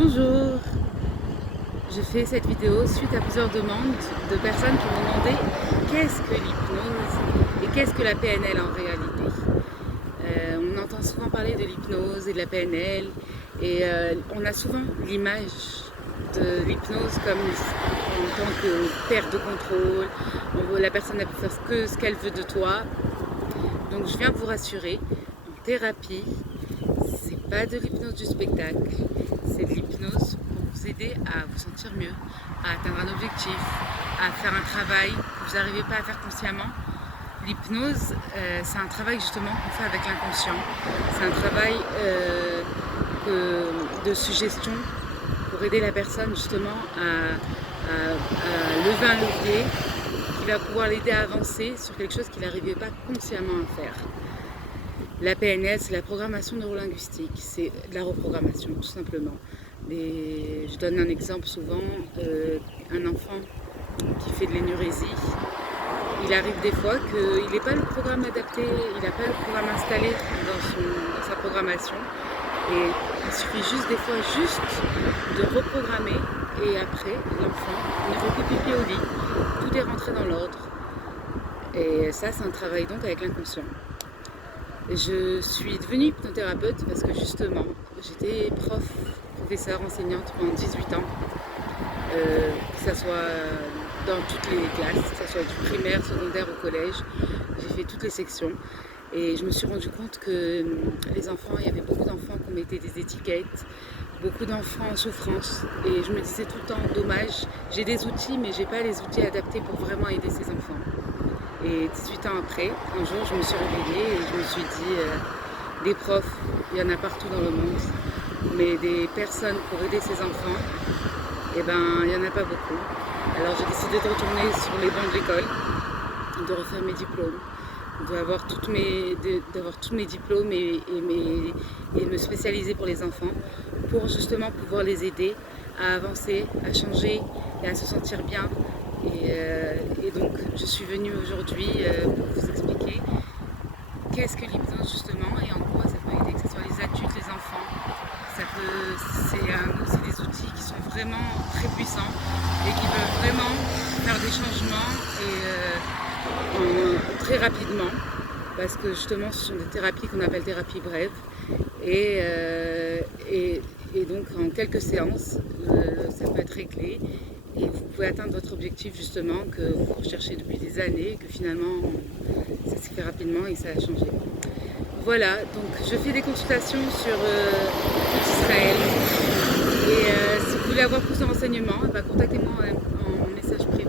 Bonjour, je fais cette vidéo suite à plusieurs demandes de personnes qui m'ont demandé qu'est-ce que l'hypnose et qu'est-ce que la PNL en réalité. On entend souvent parler de l'hypnose et de la PNL et on a souvent l'image de l'hypnose comme en tant que perte de contrôle, la personne ne peut faire que ce qu'elle veut de toi. Donc je viens vous rassurer, en thérapie, c'est pas de l'hypnose du spectacle, c'est de l'hypnose pour vous aider à vous sentir mieux, à atteindre un objectif, à faire un travail que vous n'arrivez pas à faire consciemment. L'hypnose, c'est un travail justement qu'on fait avec l'inconscient. C'est un travail de suggestion pour aider la personne justement à lever un levier qui va pouvoir l'aider à avancer sur quelque chose qu'il n'arrivait pas consciemment à faire. La PNL, c'est la programmation neurolinguistique, c'est de la reprogrammation tout simplement. Je donne un exemple souvent, un enfant qui fait de l'énurésie, il arrive des fois qu'il n'ait pas le programme adapté, il n'a pas le programme installé dans sa programmation. Et il suffit juste des fois de reprogrammer et après l'enfant ne fait plus pipi au lit, tout est rentré dans l'ordre. Et ça c'est un travail donc avec l'inconscient. Je suis devenue hypnothérapeute parce que justement j'étais professeure enseignante pendant 18 ans, que ce soit dans toutes les classes, que ce soit du primaire, secondaire au collège, j'ai fait toutes les sections. Et je me suis rendu compte que les enfants, il y avait beaucoup d'enfants qu'on mettait des étiquettes, beaucoup d'enfants en souffrance. Et je me disais tout le temps, dommage, j'ai des outils, mais j'ai pas les outils adaptés pour vraiment aider ces enfants. Et 18 ans après, un jour, je me suis réveillée et je me suis dit, des profs, il y en a partout dans le monde, mais des personnes pour aider ces enfants, eh ben, il n'y en a pas beaucoup. Alors j'ai décidé de retourner sur les bancs de l'école, de refaire mes diplômes, d'avoir tous mes diplômes et me spécialiser pour les enfants pour justement pouvoir les aider à avancer, à changer et à se sentir bien. Et donc je suis venue aujourd'hui pour vous expliquer qu'est-ce que l'hypnose justement et en quoi ça peut aider, que ce soit les adultes, les enfants. C'est des outils qui sont vraiment très puissants et qui peuvent vraiment faire des changements très rapidement, parce que justement ce sont des thérapies qu'on appelle thérapies brèves et donc en quelques séances ça peut être réglé et vous pouvez atteindre votre objectif justement que vous recherchez depuis des années et que finalement ça s'est fait rapidement et ça a changé. Voilà, donc je fais des consultations sur tout Israël et si vous voulez avoir plus de renseignements, contactez-moi en message privé.